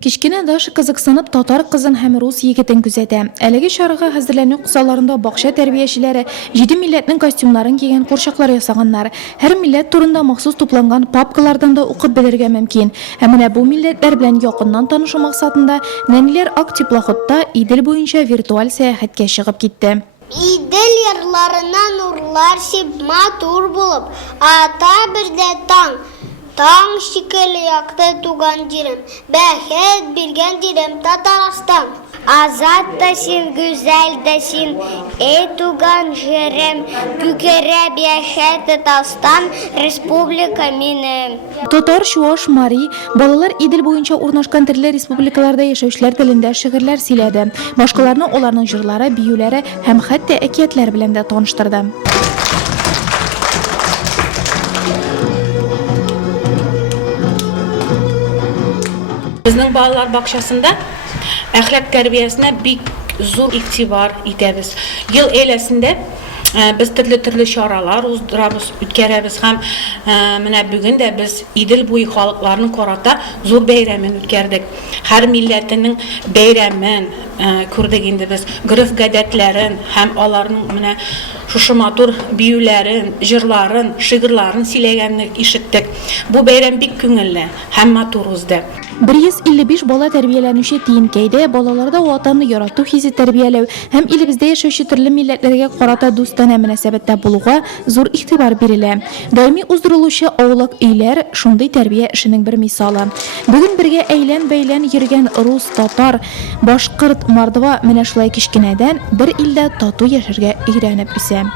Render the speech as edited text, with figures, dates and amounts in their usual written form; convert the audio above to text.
Кичкене Даша кызыксынып татар кызын һәм рус егетен күзәтә. Әлеге чарага хәзерләнү кысаларында бакча тәрбиячеләре 7 милләтнең костюмнарын кигән курчаклар ясаганнар. Һәр милләт турында махсус тупланган папкалардан да укып белергә мөмкин. Һәм менә бу милләтләр белән якыннан танышу максатында нәниләр Актеплоходта Идел буенча виртуаль сәяхәткә чыгып китте. Идел ярларынан урлар сип матур булып, ата бердә таң шикелле якты туган җирем, бәхет биргән җирем Татарстан. Азат да син, гүзәл да син, туган җирем, күкерәп яшәр Татарстан, республика минем. Татар, Чуаш, Мари балалар Идел буенча урнашкан төрле республикаларда яшәүчеләр телендә шигырьләр сөйләде. Башкаларны аларның җырлары, биюләре һәм хәтта әкиятләр белән дә таныштырды. Безнең балалар бакчасында әхлак тәрбиясенә бик зур игътибар итәбез. Ел әйләсендә без төрле чаралар уздырабыз, үткәрәбез һәм менә бүген дә без Идел буе халыкларының карата зур бәйрәмен үткәрдек. Һәр милләтенең бәйрәмен күрдек инде без, гореф-гадәтләрен һәм аларның менә шушы матур биюләрен, җырларын, шигырьларын сөйләгәнне ишеттек. Бу бәйрәм бик күңелле һәм матур узды. 155 бала тәрбияләнүче тиенкәйдә балаларда ватанны ярату хисе тәрбияләү һәм илебездә яшәүче төрле милләтләргә карата дустана мөнәсәбәттә булуга зур игътибар бирелә. Даими уздырылучы аулак өйләр шундый тәрбия эшенең бер мисалы. Бүген бергә әйлән-бәйлән йөргән рус, татар, башкорт, мордва менә шулай кичкенәдән бер илдә тату яшәргә өйрәнеп үсә.